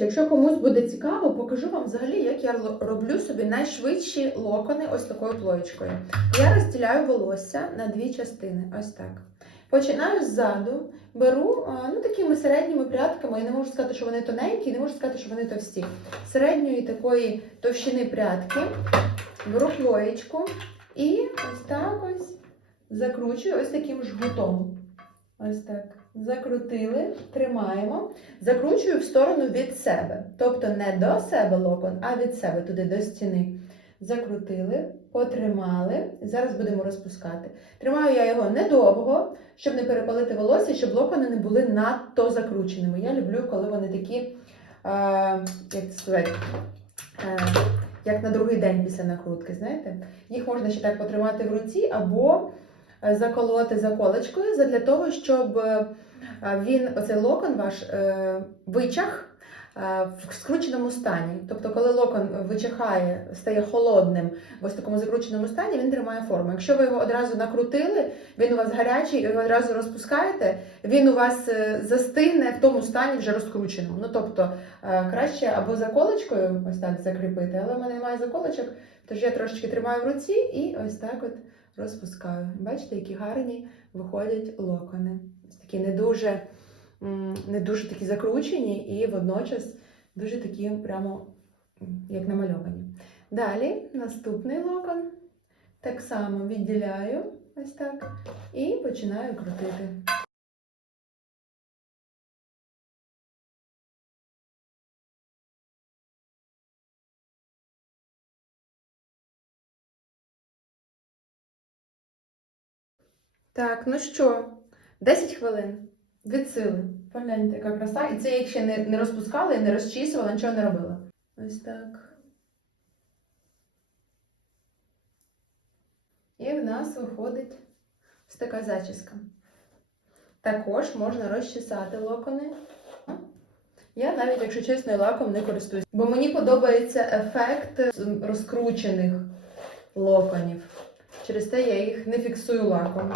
Якщо комусь буде цікаво, покажу вам взагалі, як я роблю собі найшвидші локони ось такою плоєчкою. Я розділяю волосся на дві частини. Ось так. Починаю ззаду, беру ну, такими середніми прядками. Я не можу сказати, що вони тоненькі, не можу сказати, що вони товсті. Середньої такої товщини прядки. Беру плоєчку і ось так ось закручую ось таким жгутом. Ось так. Закрутили, тримаємо. Закручую в сторону від себе. Тобто не до себе локон, а від себе туди до стіни. Закрутили, потримали. Зараз будемо розпускати. Tримаю я його недовго, щоб не перепалити волосся, щоб локони не були надто закрученими. Я люблю, коли вони такі, е, як це сказати, е, як на другий день після накрутки. Знаєте? Їх можна ще так потримати в руці або заколоти заколочкою для того, щоб е, він, оцей локон ваш е, вичах е, в скрученому стані. Тобто, коли локон вичахає, стає холодним в ось такому закрученому стані, він тримає форму. Якщо ви його одразу накрутили, він у вас гарячий, і ви одразу розпускаєте, він у вас е, застигне в тому стані вже розкрученому. Ну тобто е, краще або заколочкою ось так закріпити, але в мене немає заколочок, тож я трошечки тримаю в руці і ось так от розпускаю. Бачите, які гарні виходять локони. Такі не дуже, не дуже такі закручені і водночас дуже такі прямо як намальовані. Далі наступний локон. Так само відділяю ось так і починаю крутити. Так, ну що, 10 хвилин. Від сили. Погляньте, яка краса. І це я їх ще не, не розпускала, і не розчісувала, нічого не робила. Ось так. І в нас виходить ось така зачіска. Також можна розчесати локони. Я навіть, якщо чесно, лаком не користуюсь. Бо мені подобається ефект розкручених локонів. Через те я їх не фіксую matter.